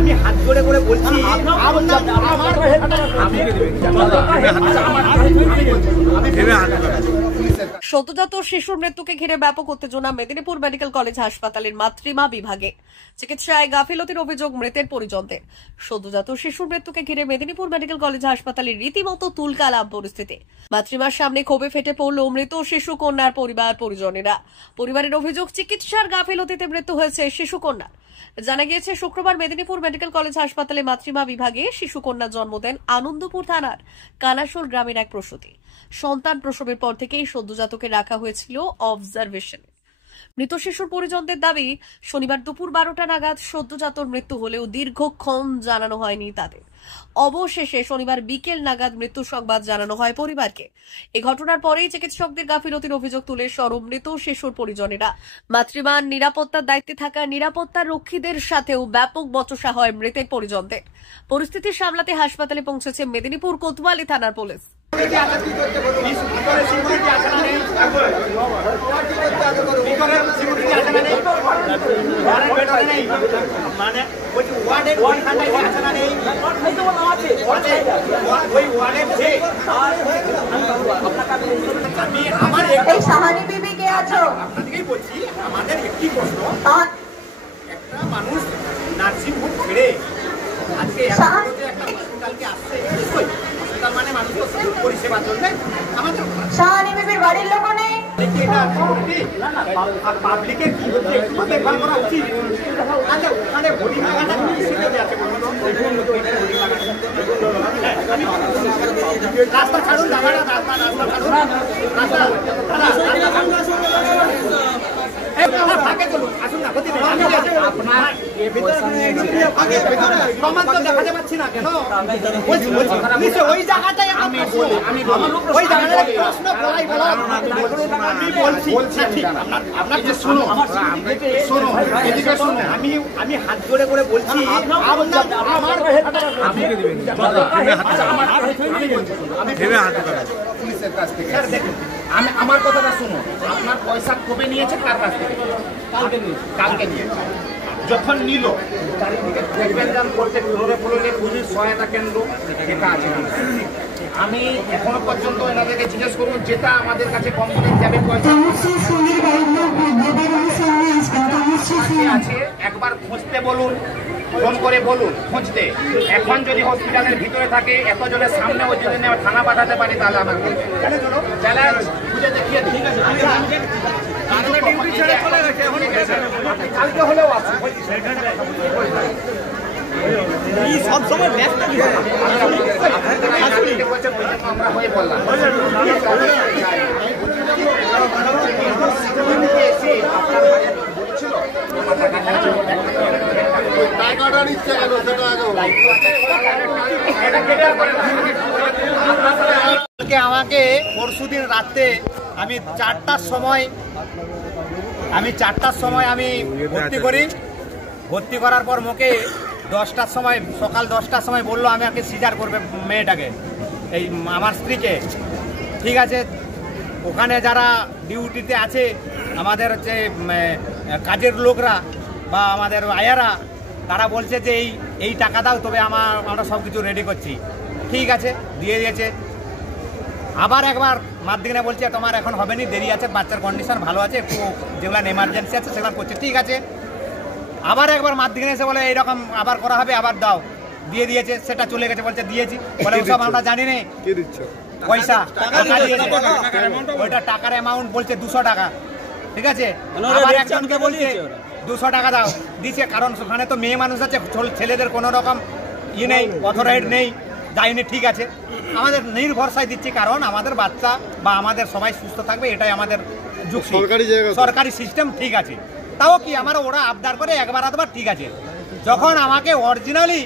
আমি হাত জোড়ে করে বলছি সদ্যজাত শিশুর মৃত্যুকে ঘিরে ব্যাপক উত্তেজনা মেদিনীপুর মেডিকেল কলেজ হাসপাতালের মাতৃমা বিভাগে। চিকিৎসায় গাফিলতির অভিযোগ মৃতের পরিজনদের। সদ্যজাত শিশুর মৃত্যুকে ঘিরে মেদিনীপুর মেডিকেল কলেজ হাসপাতালের রীতিমতো তুলকালাম পরিস্থিতি। মাতৃমার সামনে ক্ষোভে ফেটে পড়ল মৃত শিশু কন্যার পরিজনেরা। পরিবারের অভিযোগ, চিকিৎসার গাফিলতিতে মৃত্যু হয়েছে শিশু কন্যার। জানা গিয়েছে, শুক্রবার মেদিনীপুর মেডিকেল কলেজ হাসপাতালে মাতৃমা বিভাগে শিশু কন্যা জন্ম দেন আনন্দপুর থানার কানাসোল গ্রামের এক প্রসূতি। সন্তান প্রসবের পর থেকেই সদ্যজাতকে রাখা হয়েছিল অবজারভেশনে। মৃত শিশুর পরিজনদের দাবি, শনিবার দুপুর 12টা নাগাদ সদ্যজাতর মৃত্যু হলেও দীর্ঘক্ষণ জানানো হয়নি তাদের। অবশেষে শনিবার বিকেল নাগাদ মৃত্যু সংবাদ জানানো হয় পরিবারকে। এই ঘটনার পরেই চিকিৎসকদের গাফিলতির অভিযোগ তুলে সরব মৃত শিশুর পরিজনেরা। মাতৃমার নিরাপত্তার দায়িত্বে থাকা নিরাপত্তা রক্ষীদের সাথেও ব্যাপক বচসা হয় মৃতের পরিজনদের। পরিস্থিতি সামলাতে হাসপাতালে পৌঁছেছে মেদিনীপুর কোতোয়ালি থানার পুলিশ। আমাদের একটি প্রশ্ন, একটা মানুষ নার্সিং হোম ছেড়ে আজকে একটা হসপিটালকে আসছে, হসপিটাল মানে মানুষ পরিষেবার জন্য আমাদের বাড়ির লোক নেই, পাবলিকের কি হচ্ছে একটু দেখভাল করা উচিত। আচ্ছা, ওখানে হোর্ডিং লাগানো আছে, রাস্তা ছাড়ুন, রাস্তা ছাড়ুন, আসুন না, প্রমাণ তো দেখাতে পারছি না কেন? ওই জায়গাটাই আমি প্রশ্ন বলাই বলা আমি বলছি, আপনার শুনো, এদিকে শুনো, আমি হাত জোড়ে করে বলছি পুলিশের কাছ থেকে। আমার কথাটা শুনো, আপনার পয়সা কবে নিয়েছে, কার কাছ থেকে? কালকে নিয়েছে। যখন নিল চারিদিকে দেখবেন করতে ফ্লোরে পুলিশ সহায়তা কেন্দ্র যেটা আছে। আমি এখনো পর্যন্ত এনাদেরকে জিজ্ঞেস করবো, যেটা আমাদের কাছে কমপ্লেন যাবে পয়সা আছে, একবার খুঁজতে বলুন, ফোন করে বলুন খুঁজতে। এখন যদি হসপিটালের ভিতরে থাকে, এতজনের সামনে ওই যদি থানা পাঠাতে পারি, তাহলে আমাকে চ্যালেঞ্জ খুঁজে দেখিয়ে দিন। কালকে হলেও আছে সবসময় ব্যস্ত, আমরা হয়ে বললাম আমাকে পরশুদিন রাতে আমি 4টার সময় আমি ভর্তি করার পর মোকে 10টার সময়, সকাল 10টার সময় বললো আমাকে সিজার করবে মেয়েটাকে, এই আমার স্ত্রীকে। ঠিক আছে, ওখানে যারা ডিউটিতে আছে আমাদের হচ্ছে কাজের লোকরা বা আমাদের আয়ারা, তারা বলছে যে এই টাকা দাও, তবে আমরা সব কিছু রেডি করছি। ঠিক আছে, দিয়ে দিয়েছে। আবার একবার মাধ্যমিকে বলছে তোমার এখন হবে নি, দেরি আছে, বাচ্চার কন্ডিশন ভালো আছে, একটু যেগুলো এমার্জেন্সি আছে সেগুলো করছে। ঠিক আছে, আবার একবার মাধ্যমিকে এসে বলে এইরকম আবার করা হবে, আবার দাও, দিয়ে দিয়েছে। সেটা চলে গেছে, বলছে দিয়েছি, বলে ওসব আমরা জানি না, পয়সা ওইটা টাকার অ্যামাউন্ট বলছে 200 টাকা। ঠিক আছে, আবার একজনকে বলছে 200 টাকা দাও, দিছে। কারণ ওখানে তো মেয়ে মানুষ আছে, ছেলেদের কোনো রকম নেই, অথরাইড নেই, যায়নি। ঠিক আছে, আমাদের নির্ভরসায় দিচ্ছি, কারণ আমাদের বাচ্চা বা আমাদের সবাই সুস্থ থাকবে, এটাই আমাদের যুক্তি, সরকারি সিস্টেম। ঠিক আছে, তাও কি আমার ওরা আবদার করে একবার আধবার। ঠিক আছে, যখন আমাকে অরিজিনালি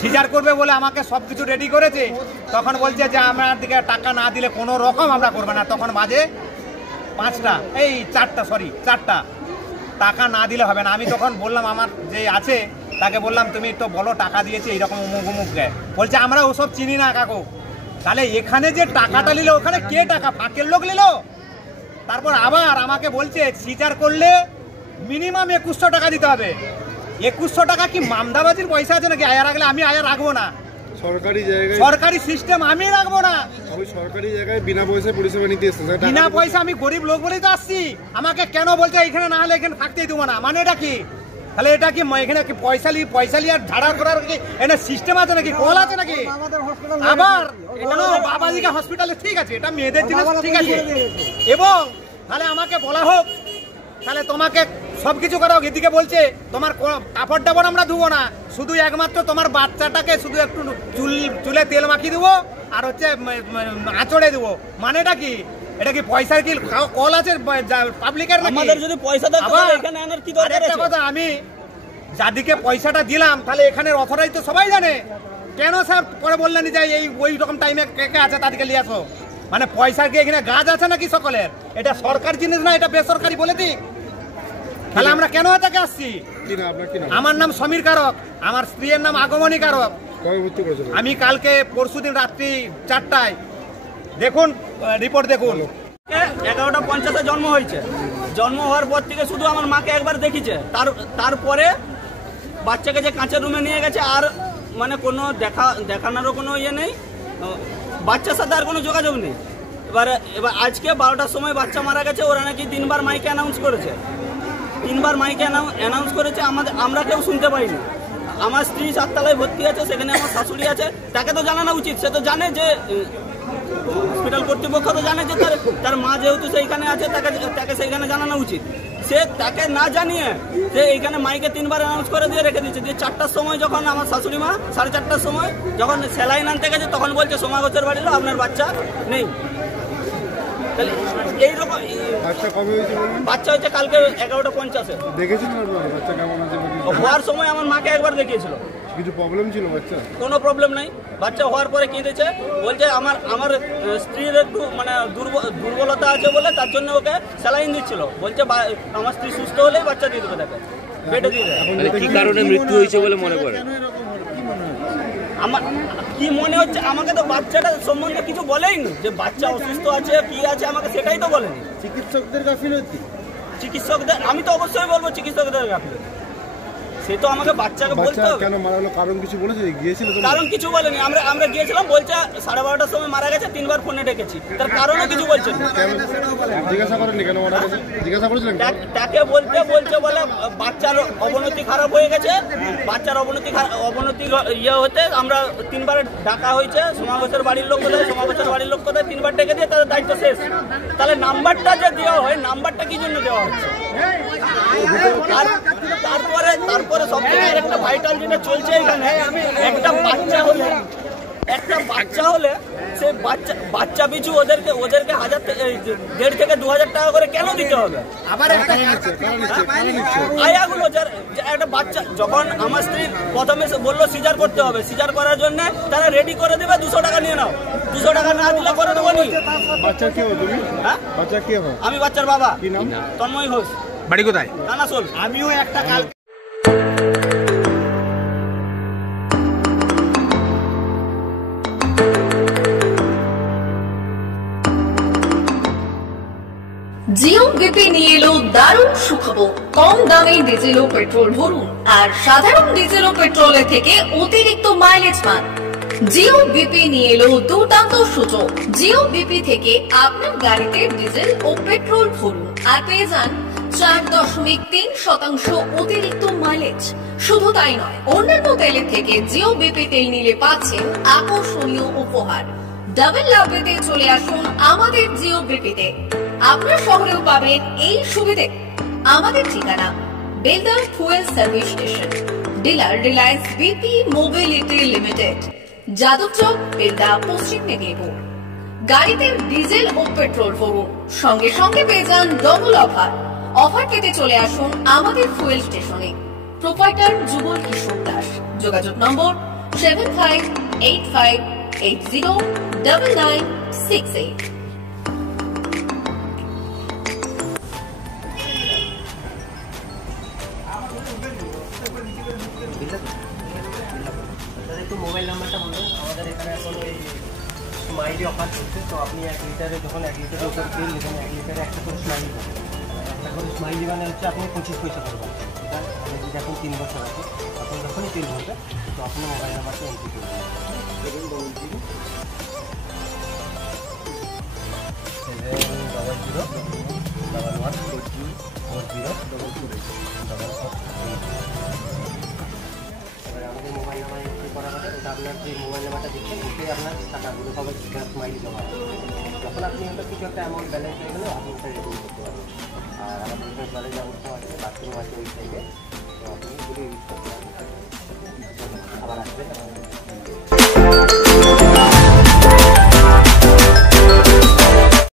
সিজার করবে বলে আমাকে সব কিছু রেডি করেছে, তখন বলছে যে আমার দিকে টাকা না দিলে কোনো রকম আমরা করবো না। তখন বাজে 5টা, এই 4টা, টাকা না দিলে হবে না। আমি তখন বললাম আমার যে আছে তাকে বললাম, তুমি তো বলো টাকা দিয়েছি এইরকম অমুক গায়ে। বলছে আমরা ওসব চিনি না কাকু। তাহলে এখানে যে টাকাটা নিল, ওখানে কে টাকা, ফাঁকের লোক নিল? তারপর আবার আমাকে বলছে সিজার করলে মিনিমাম 2100 টাকা দিতে হবে। 2100 টাকা কি মামদাবাজির পয়সা আছে নাকি আয়া রাখলে? আমি আয়া রাখবো না। সরকারি জায়গায়, সরকারি সিস্টেম আমি রাখবো না। ওই সরকারি জায়গায় বিনা পয়সায় পরিষেবা নিতে এসেছেন। বিনা পয়সা, আমি গরিব লোক বলেই তো আসছি। আমাকে কেন বলছে এখানে না হলে এখানে থাকতেই দেবো না? মানে এটা কি? তাহলে এটা কি এখানে কি পয়সা লি আর ঝাড়া করার কি এখানে সিস্টেম আছে নাকি? কল আছে নাকি? আবার কোনো বাবাজিকা হসপিটালে ঠিক আছে, এটা মেয়েদের জিনিস ঠিক আছে। এবং তাহলে আমাকে বলা হোক, তাহলে তোমাকে সবকিছু করা হোক। এদিকে বলছে তোমার কাপড় টাপড় আমরা ধুবো না, শুধু একমাত্র তোমার বাচ্চাটাকে শুধু একটু চুলে তেল মাখিয়ে দেবো আর হচ্ছে আঁচড়ে দেবো। মানেটা কি? এটা কি পয়সার কি কল আছে পাবলিকের? আমাদের যদি পয়সা দেয় তাহলে এখানে আনার কি দরকার আছে? কথা, আমি যাদিকে পয়সাটা দিলাম তাহলে এখানের অথরাইজ তো সবাই জানে। কেন স্যার পরে বললেন যে এই ওই রকম টাইমে কে কে আছে তাদেরকে নিয়ে আসো? মানে পয়সার কি এখানে গাছ আছে নাকি সকলের? এটা সরকার জিনিস না, এটা বেসরকারি বলে দিই। তাহলে আমরা কেন এটাকে আসছি? আমার নাম সমীর কারক, আমার স্ত্রীর নাম আগমনী কারক। আমি কালকে পরশুদিন রাত্রি 4টায়, দেখুন রিপোর্ট দেখুন, 11:50 জন্ম হয়েছে। জন্ম হওয়ার পর থেকে শুধু আমার মাকে একবার দেখিছে, তারপরে বাচ্চাকে যে কাঁচের রুমে নিয়ে গেছে আর মানে কোনো দেখানোরও কোনো ইয়ে নেই, বাচ্চার সাথে আর কোনো যোগাযোগ নেই। এবার আজকে 12টার সময় বাচ্চা মারা গেছে, ওরা নাকি 3বার মাইকে অ্যানাউন্স করেছে, 3বার মাইকে অ্যানাউন্স করেছে, আমরা কেউ শুনতে পাইনি। আমার স্ত্রী 7 তলায় ভর্তি আছে, সেখানে আমার শাশুড়ি আছে, তাকে তো জানানো উচিত। সে তো জানে যে হসপিটাল কর্তৃপক্ষ তো জানে যে তার মা যেহেতু সেইখানে আছে তাকে সেইখানে জানানো উচিত। সে তাকে না জানিয়ে যে এইখানে মাইকে 3বার অ্যানাউন্স করে দিয়ে রেখে দিচ্ছে। যে 4টার সময় যখন আমার শাশুড়ি মা 4:30টার সময় যখন স্যালাইন আনতে গেছে তখন বলছে সোমা ঘোষের বাড়ির আপনার বাচ্চা নেই। এইরকম বাচ্চা হয়েছে কালকে 11:50। হওয়ার সময় আমার মাকে একবার দেখিয়েছিল। কিছু প্রবলেম ছিল বাচ্চা? কোনো প্রবলেম নাই। বাচ্চা হওয়ার পরে কেঁদেছে, বলছে আমার স্ত্রীর একটু মানে দুর্বলতা আছে বলে তার জন্য ওকে স্যালাইন দিচ্ছিল। বলছে আমার স্ত্রী সুস্থ হলেই বাচ্চা দিয়ে দেবে, তাকে বেডে দিয়ে দেবে। কি কারণে মৃত্যু হয়েছে বলে মনে করেন? আমার কি মনে হচ্ছে, আমাকে তো বাচ্চাটা সম্বন্ধে কিছু বলেইনি, যে বাচ্চা অসুস্থ আছে কি আছে আমাকে সেটাই তো বলেনি। চিকিৎসকদের গাফিলতি? চিকিৎসকদের আমি তো অবশ্যই বলবো চিকিৎসকদের গাফিলতি। সে তো আমাকে বাচ্চাকে বলতে হবে। কেন মারা হলো কারণ কিছু বলেছে? গিয়েছিল তো? কারণ কিছু বলেনি। আমরা গিয়েছিলাম, বলছে 12:30টার সময় মারা গেছে, 3বার ফোনে ডেকেছি, তার কারণও কিছু বলছেন। জিজ্ঞাসা করেননি কেন মারা গেছে? জিজ্ঞাসা করেছিলেন? তাকে বলছে বলে বাচ্চার অবনতি খারাপ হয়ে গেছে, বাচ্চার অবনতি ইয়ে হতে আমরা 3বার ডাকা হয়েছে। সমাবেশের বাড়ির লোক কোথায়, সমাবেশের বাড়ির লোক কোথায়, 3বার ডেকে দিয়ে তাদের দায়িত্ব শেষ। তাহলে নাম্বারটা যে দেওয়া হয়, নাম্বারটা কি জন্য দেওয়া হচ্ছে? তারপরে সবথেকে একটা ভাইটাল যেটা চলছে এখানে, একটা বাচ্চা হলে সে বাচ্চা পিছু ওদেরকে 1,500 থেকে 2,000 টাকা করে কেন দিতে হবে? আবার একটা আয়াগুলো একটা বাচ্চা, যখন আমার স্ত্রী প্রথমে বললো সিজার করতে হবে, সিজার করার জন্য তারা রেডি করে দেবে, 200 টাকা নিয়ে নাও, 200 টাকা না দিলে করে দেবো নি। বাচ্চা কি হবে তুমি? হ্যাঁ, বাচ্চা কি হবে? আমি বাচ্চার বাবা। কি নাম? তন্ময় ঘোষ। বাড়ি কোথায়? কানাসোল। আমিও একটা কাল জিও বিপি নিয়ে এলো দারুণ সুখবর। কম দামে ডিজেল ও পেট্রোল ভরুন আর সাধারণ ডিজেল ও পেট্রোলের থেকে অতিরিক্ত মাইলেজ পান। জিও বিপি নিয়ে এলো দুর্দান্ত সুযোগ। জিও বিপি থেকে আপনার গাড়িতে ডিজেল ও পেট্রোল ভরুন আর পেয়ে যান 4.3% অতিরিক্ত মাইলেজ। শুধু তাই নয়, অন্যান্য তেলের থেকে জিও বিপি তেল নিলে পাচ্ছেন আকর্ষণীয় উপহার। ডাবল লাভেতে চলে আসুন আমাদের জিও বিপিতে। আপনার শহরেও পাবেন এই সুবিধে। আমাদের ঠিকানা Belda fuel service station, dealer Reliance BP mobility limited, Jadabchak, Belda, পশ্চিম মেদিনীপুর। গাড়িতে ডিজেল ও পেট্রোল ভরুন, সঙ্গে সঙ্গে পেয়ে যান ডবল অফার। অফার পেতে চলে আসুন আমাদের ফুয়েল স্টেশনে। প্রোপাইটার যুগল কিশোর দাস। যোগাযোগ নম্বর 7585809968। একটু মোবাইল নাম্বারটা বলুন। আমাদের এখানে এখন এই স্মাইলি অফার চলছে, তো আপনি 1 লিটারে যখন 1 লিটারের উপর তেল নেবেন, 1 লিটারে একটা করে স্মাইলি পাবেন। একটা করে স্মাইলি মানে হচ্ছে আপনি 25 পয়সা পাবেন। মানে যখন 3 বছর আছে তখন যখনই তেল ভরবে তো আপনার মোবাইল নাম্বারটা এন্ট্রি করবেন 711404044 আমাদের মোবাইল নাম্বার এন্ট্রি করা হবে ওটা আপনার যে মোবাইল নাম্বারটা দিচ্ছেন ওটাই আপনার টাকাগুলো সবাই স্মাইলি জমা হবে যখন আপনি ওটা কিছু একটা অ্যামাউন্ট ব্যালেন্স হয়ে গেলে আপনি ওটা রিডিম করতে পারবেন আর আমাদের এখানে টয়লেট ব্যবস্থা আছে বাথরুম আছে ওই সাইডে তো আপনি এগুলো ইউজ করতে পারবেন আবার আসবেন